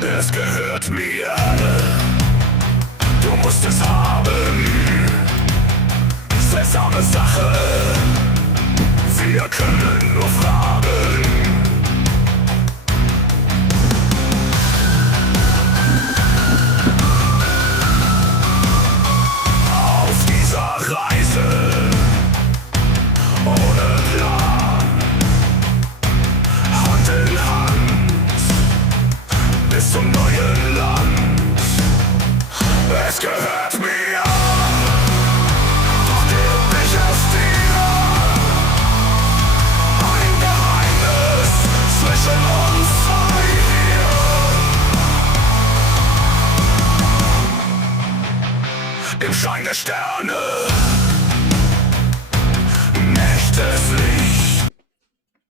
Es gehört mir, du musst es haben. Seltsame Sache, wir können nur fragen. Auf dieser Reise ohne Plan, Hand in Hand bis zum neuen Land. Es gehört mir, doch gib ich es dir. Ein Geheimnis zwischen uns zwei hier. Im Schein der Sterne